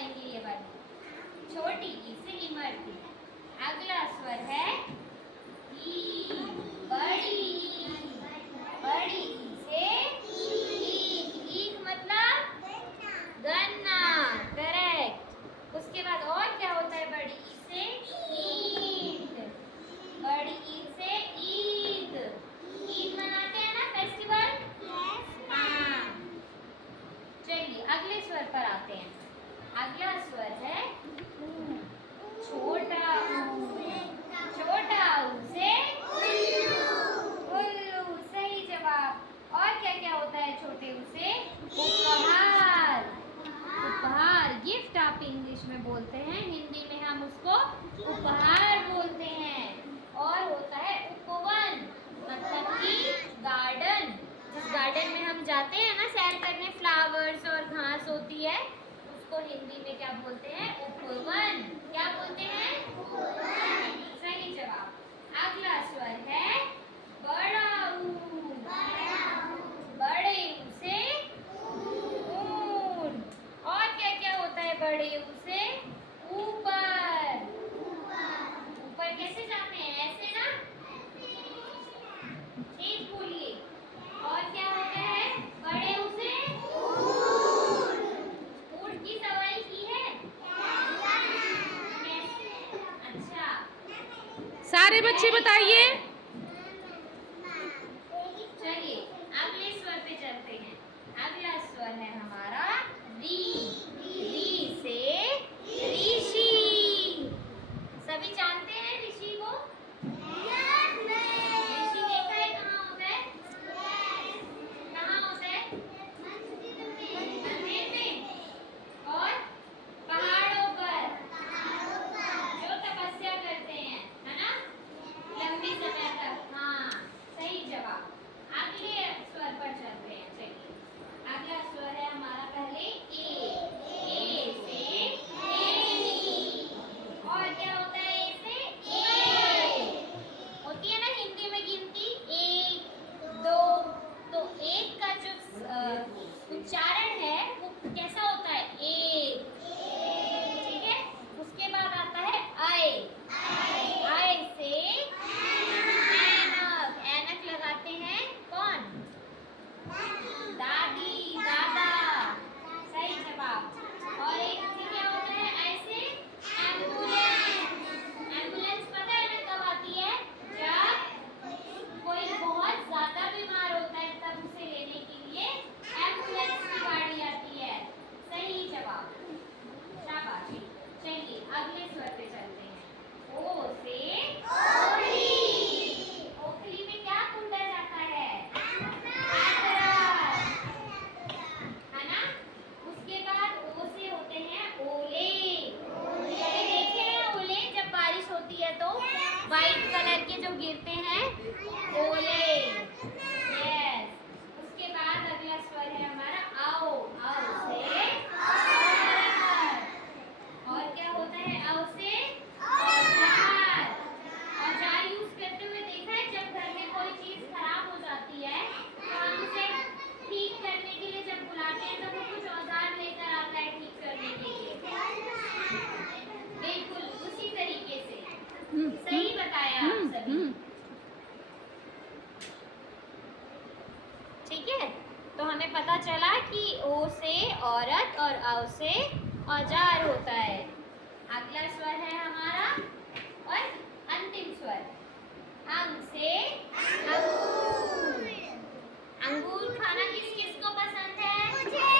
पाएंगे ये वाली। छोटी ई से इमरती। अगला स्वर है ई, बड़ी ई। बड़ी ई से ईख। ईख मतलब गन्ना, करेक्ट। उसके बाद और क्या होता है बड़ी ई से? ईद। बड़ी ईद से ईद। ईद मनाते हैं ना फेस्टिवल? हाँ। चलिए अगले स्वर पर आते हैं। अगला स्वर है ऊ। छोटा ऊ। छोटा ऊ से उल्लू। सही जवाब। और क्या क्या होता है छोटे ऊ से? उपहार। उपहार गिफ्ट आप इंग्लिश में बोलते हैं, हिंदी में हम उसको उपहार बोलते हैं। और होता है उपवन, मतलब कि गार्डन। जिस गार्डन में हम जाते हैं ना सैर करने, फ्लावर्स और घास होती है, उसको हिंदी में क्या बोलते हैं? उपवन। क्या बोलते हैं? उपवन। सही जवाब। अगला स्वर है बड़ा ऊ। बड़े ऊ से ऊन। और क्या क्या होता है बड़े ऊ से? ऊपर। ऊपर कैसे जाते हैं? ऐसे ना, तेज बोलिए। और क्या होता है बड़े ऊ से? ऊंट की सवारी की है? अच्छा, सारे बच्चे बताइए। चलिए अगले स्वर पे चलते हैं। अगला स्वर है हमारा री। री से ऋषि। सभी जानते हैं ऋषि को? ऋषि देखा है कहाँ होता है? कहाँ होता है? मंदिर में और पहाड़ों पर जो तपस्या करते हैं, है ना, लंबी समय तक। हाँ, सही जवाब। अगले स्वर पर चलते हैं। चलिए अगला स्वर है हमारा पहले ए। ए से एड़ी। और क्या होता है ए से? ए होती है ना हिंदी में गिनती, 1 2। तो एक का जो उच्चारण है वो कैसा होता है? एक। ठीक है। उसके बाद आता है आए। आए से ऐनक। ऐनक लगाते हैं कौन? दादी, दादा। सही जवाब। और एक से क्या होता है? ऐसे एम्बुलेंस। एम्बुलेंस पता है ना कब आती है? जब कोई बहुत ज्यादा बीमार होता है तब उसे लेने के लिए एम्बुलेंस की गाड़ी आती है। सही जवाब, शाबाश। चलिए अगले स्वर पे चलते हैं। ओ से ओखली। ओखली में क्या कूदा जाता है? अदरक, है ना। उसके बाद ओ से होते हैं ओले। कभी देखे हैं ओले? जब बारिश होती है तो व्हाइट कलर के जो गिरते हैं, ओले। यस। उसके बाद अगला स्वर है हमारा आओ। आओ से औरत। और क्या होता है आओ से? औजार। औजार यूज करते हुए देखा है? जब घर में कोई चीज खराब हो जाती है तो हम उसे ठीक करने के लिए जब बुलाते हैं तो वो कुछ औजार लेकर आता है ठीक करने के लिए। बिल्कुल उसी तरीके से। सही बताया आप सभी। ठीक है, तो हमें पता चला कि ओ से औरत और औ से औजार होता है। अगला स्वर है हमारा और अंतिम स्वर अंग से अंगूर। अंगूर खाना किस किस को पसंद है?